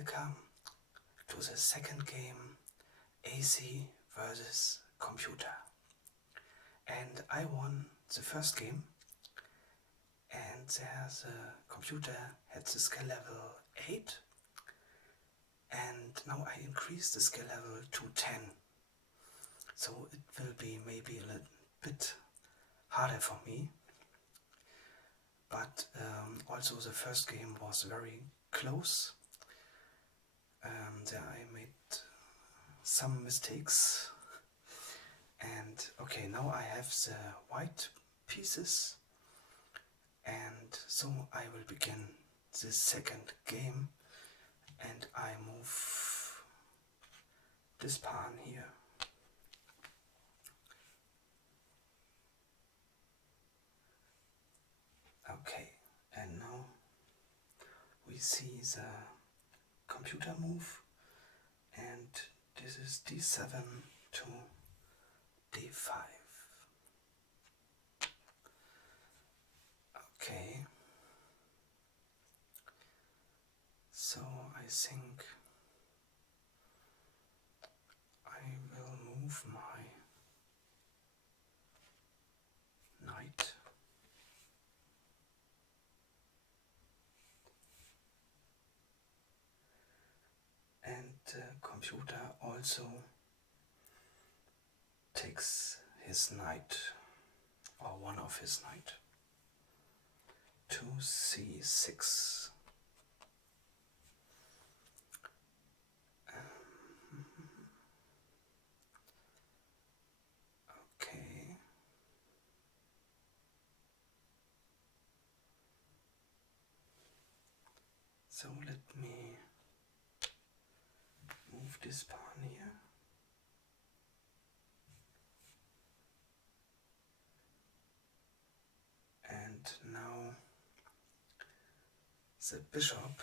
welcome to the second game, AC versus Computer. And I won the first game, and there the computer had the skill level 8, and now I increased the skill level to 10. So it will be maybe a little bit harder for me. But also the first game was very close. There I made some mistakes. And okay, now I have the white pieces. And so I will begin the second game. And I move this pawn here. Okay, and now we see the computer move, and this is d7 to d5. Okay, so I think I will move my knight. And the computer also takes his knight, or one of his knight, to c6. Okay. So let me move this pawn here. And now the bishop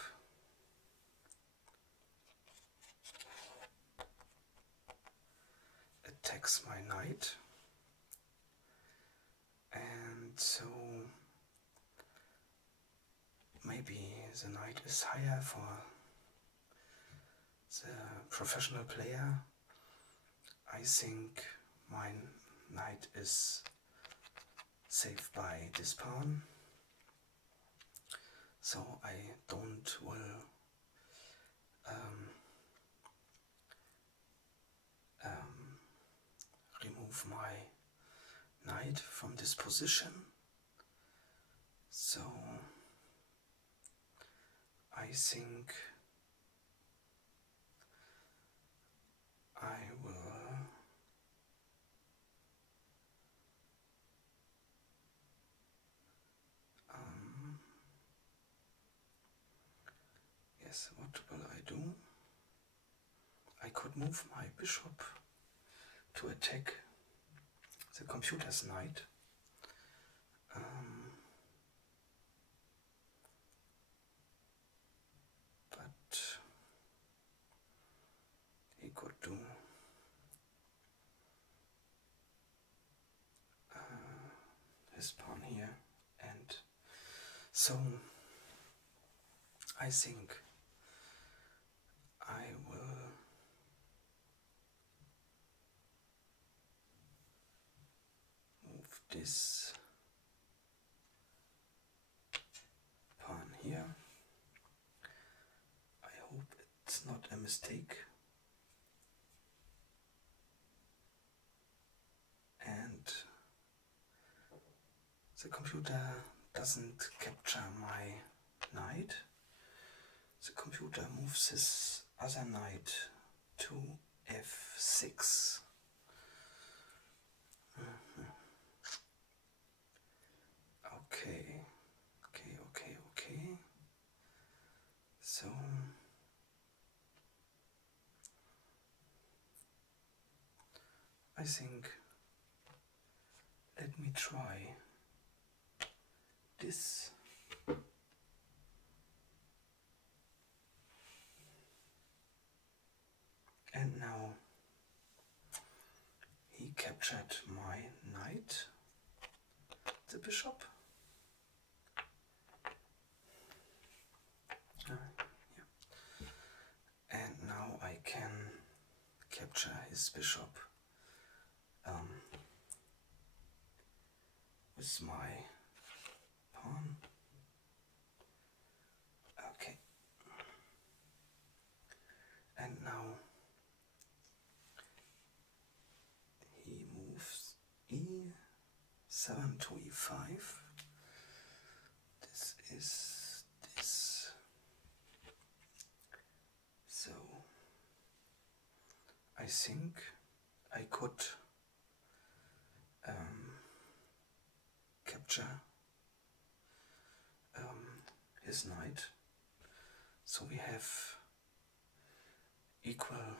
attacks my knight. And so maybe the knight is higher for the professional player. I think my knight is saved by this pawn, so I don't will remove my knight from this position. So I think I will yes, what will I do? I could move my bishop to attack the computer's knight. But he could do his pawn here, and so I think I will move this pawn here. I hope it's not a mistake. And the computer doesn't capture my knight. The computer moves his other knight to f6. Okay. So I think let me try this. And now he captured my knight, the bishop. his bishop with my pawn. Okay. And now he moves e7 to e5. This is this. So I think I could capture his knight. So we have equal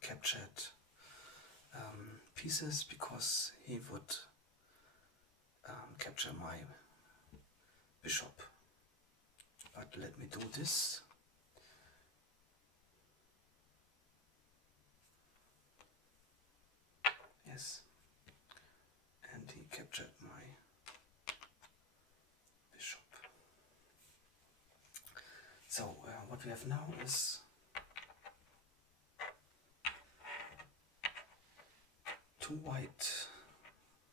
captured pieces, because he would capture my bishop. But let me do this. Yes, and he captured my bishop. So what we have now is two white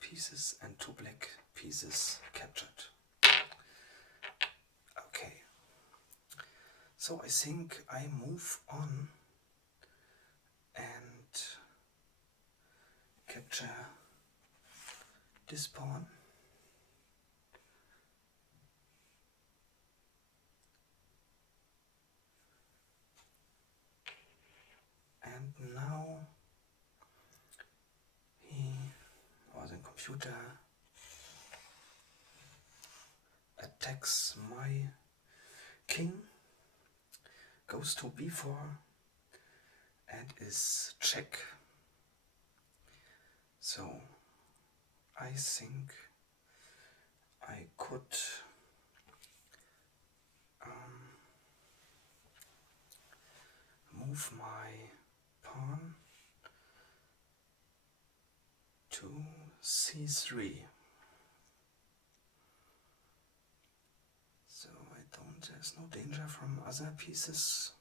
pieces and two black pieces captured. Okay, so I think I move on and capture this pawn. And now he, or the computer, attacks my king, goes to b4 and is check. So I think I could move my pawn to c3. So there's no danger from other pieces.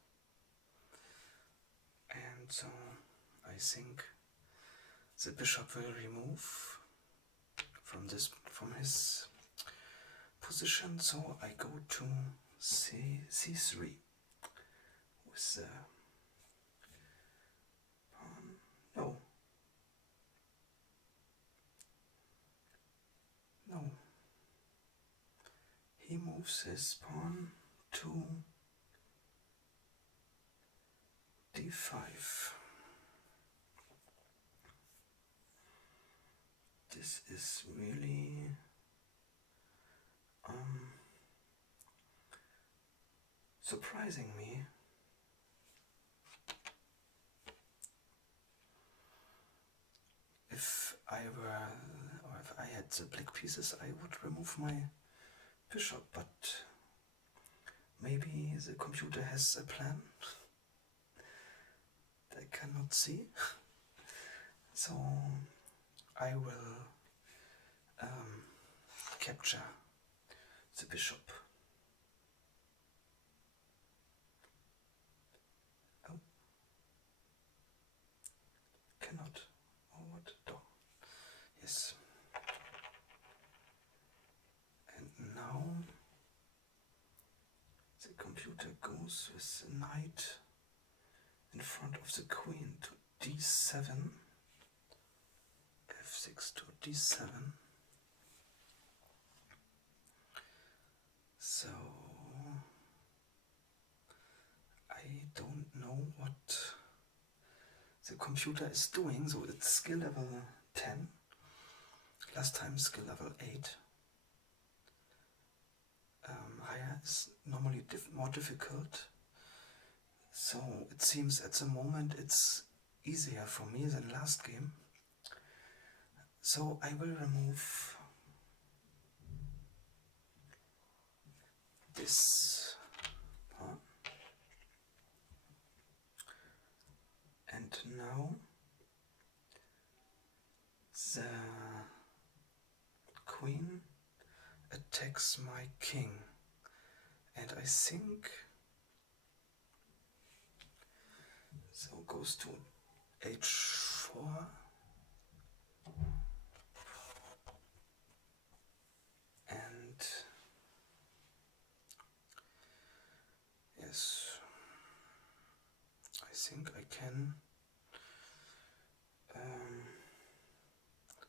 And so I think the bishop will remove from his position. So I go to c3 with the pawn. No. He moves his pawn to d5. This is really surprising me. If I had the black pieces, I would remove my bishop, but maybe the computer has a plan that I cannot see. So I will capture the bishop. Oh, cannot. Oh, what? Oh, yes. And now the computer goes with the knight in front of the queen to d7, f6 to d7. So I don't know what the computer is doing. So it's skill level 10. Last time skill level 8. Higher is normally more difficult. So it seems at the moment it's easier for me than last game. So I will remove this pawn. And now the queen attacks my king. And I think so goes to h4, and yes, I think I can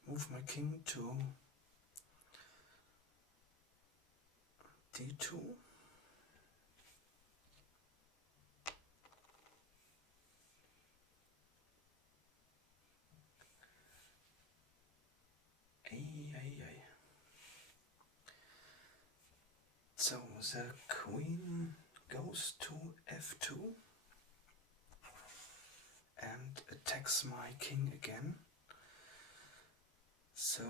move my king to d2. So the queen goes to f2 and attacks my king again. So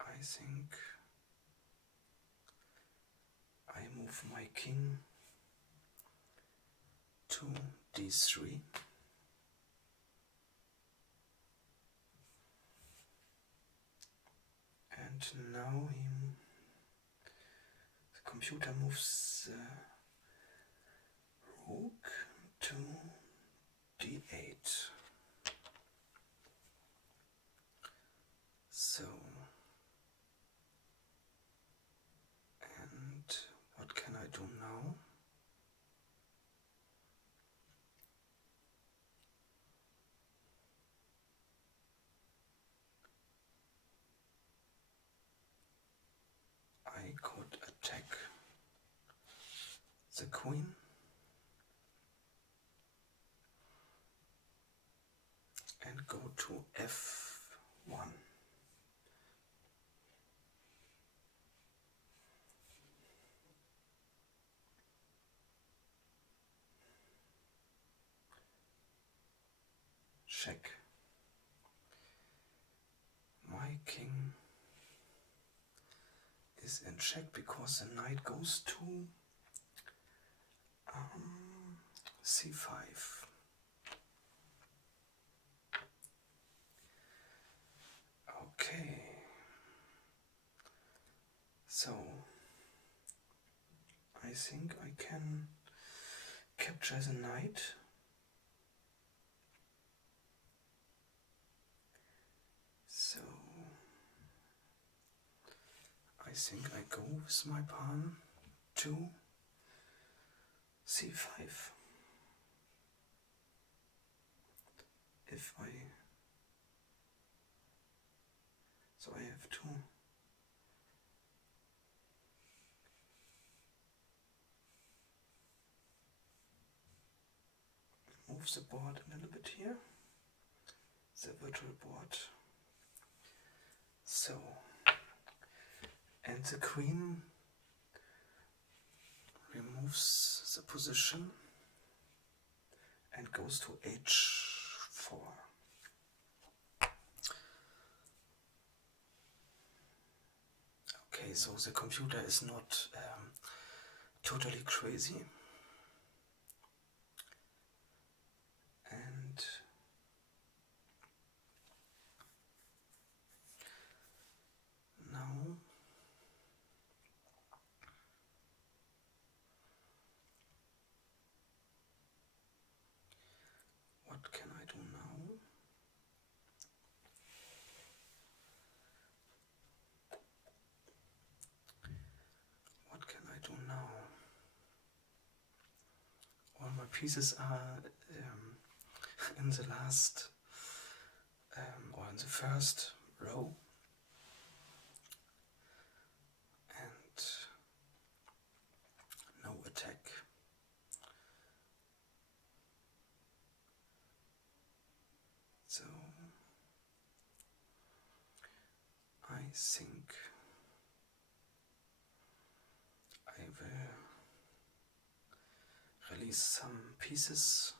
I think I move my king to d3. And now the computer moves the rook to d8. So, and what can I do now? I could attack the queen and go to f1. Check. My king is in check because the knight goes to c5. Okay. So I think I can capture the knight. So I think I go with my pawn to c5. So I have to move the board a little bit here, the virtual board. So, and the queen removes the position and goes to h4. Okay, so the computer is not totally crazy. And now what can I do now? What can I do now? All my pieces are in the last or in the first row, and no attack. So I think I will release some pieces.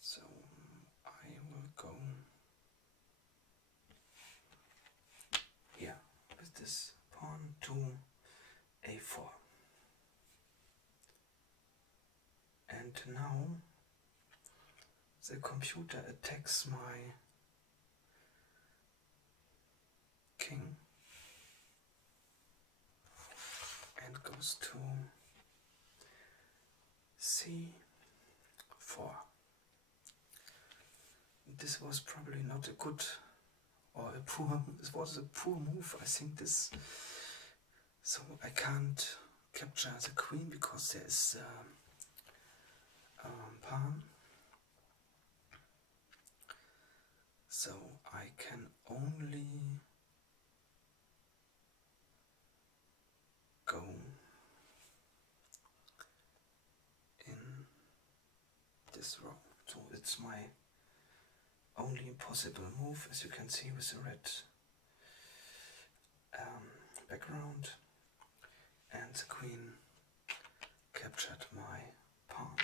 So I will go here with this pawn to a4. And now the computer attacks my king and goes to c4. This was probably not a good or a poor. This was a poor move. I think this. So I can't capture the queen because there is pawn. So I can only go in this row. So it's my only possible move, as you can see with the red background, and the queen captured my pawn.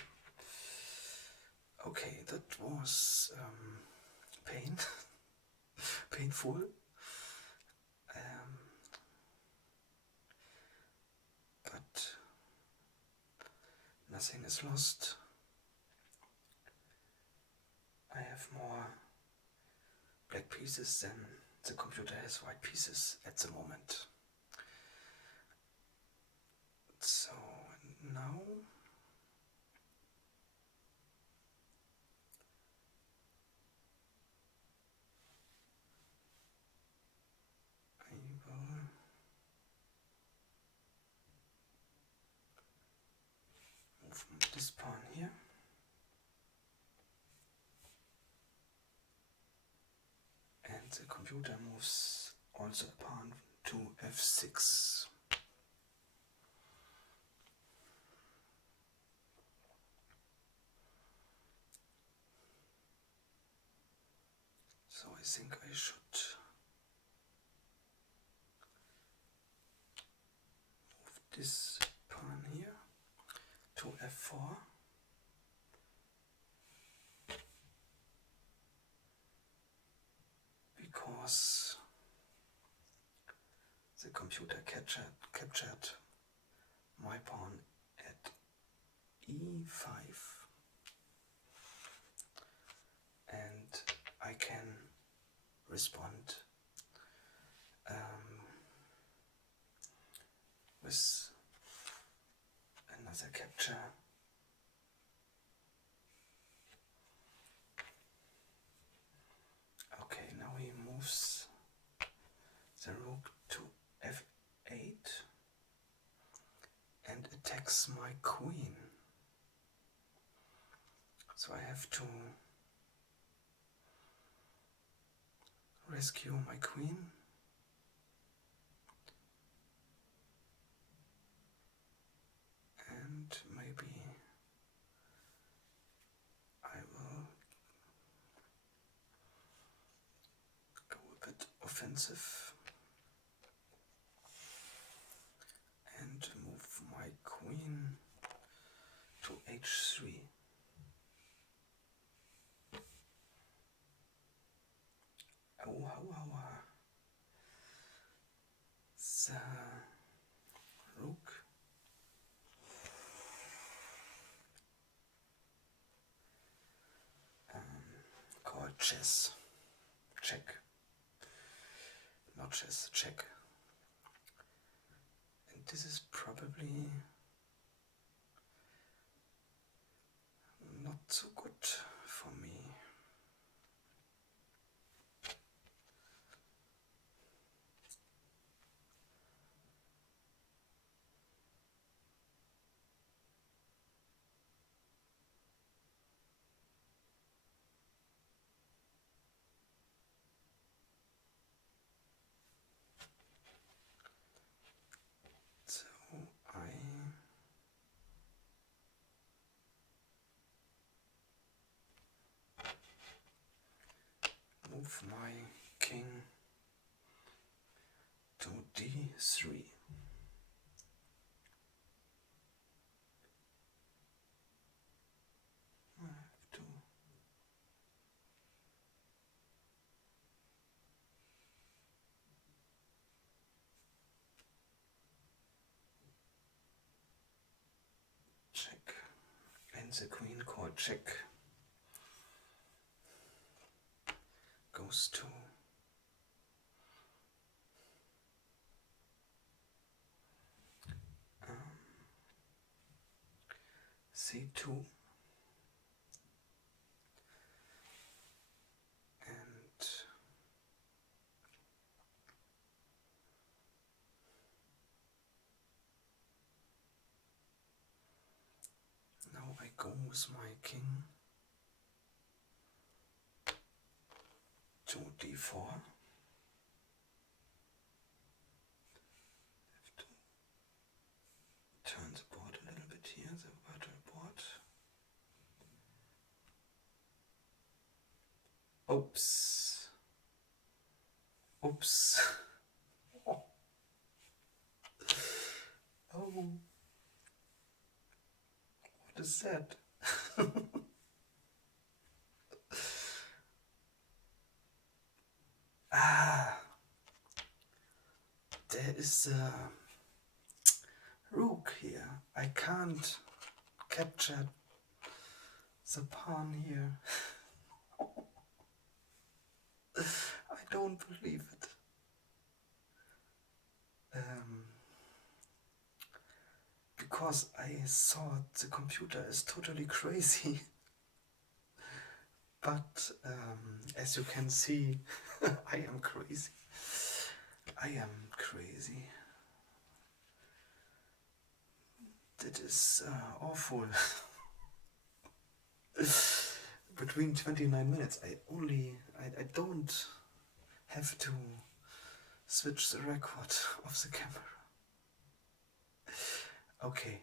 Okay, that was painful. But nothing is lost. I have more black pieces than the computer has white pieces at the moment. So now I will move this pawn here. And the computer moves also a pawn to f6. So I think I should move this pawn here to f4. Because the computer captured my pawn at e5, and I can respond with another capture. Okay, now he moves the rook to f8 and attacks my queen. So I have to rescue my queen. And maybe I will go a bit offensive and move my queen to h3. Oh. The rook called chess. Check. Not chess, check. And this is probably not so good for me. So I move my king to d3. I have to check, and the queen called check. goes to c2, and now I go with my king to d4. Have to turn the board a little bit here, the virtual board. Oops. Oops. Oh. Oh. What is that? Ah. There is a rook here. I can't capture the pawn here. I don't believe it. Because I thought the computer is totally crazy. But as you can see, I am crazy. I am crazy. That is awful. Between 29 minutes, I don't have to switch the record of the camera. Okay,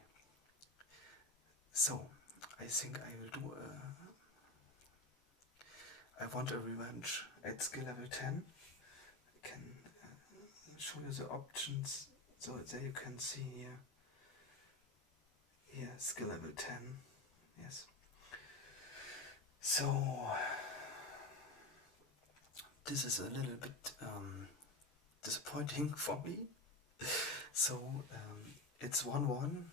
so I think I will do I want a revenge at skill level 10. I can show you the options, so there you can see here. Here, skill level 10, yes. So, this is a little bit disappointing for me. So, it's 1-1,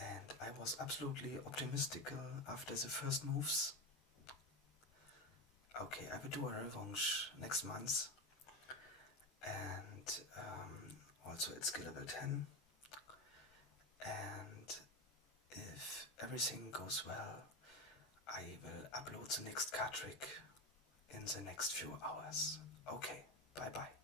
and I was absolutely optimistic after the first moves. Okay, I will do a revanche next month, and also at skill level 10. And if everything goes well, I will upload the next card trick in the next few hours. Okay, bye bye.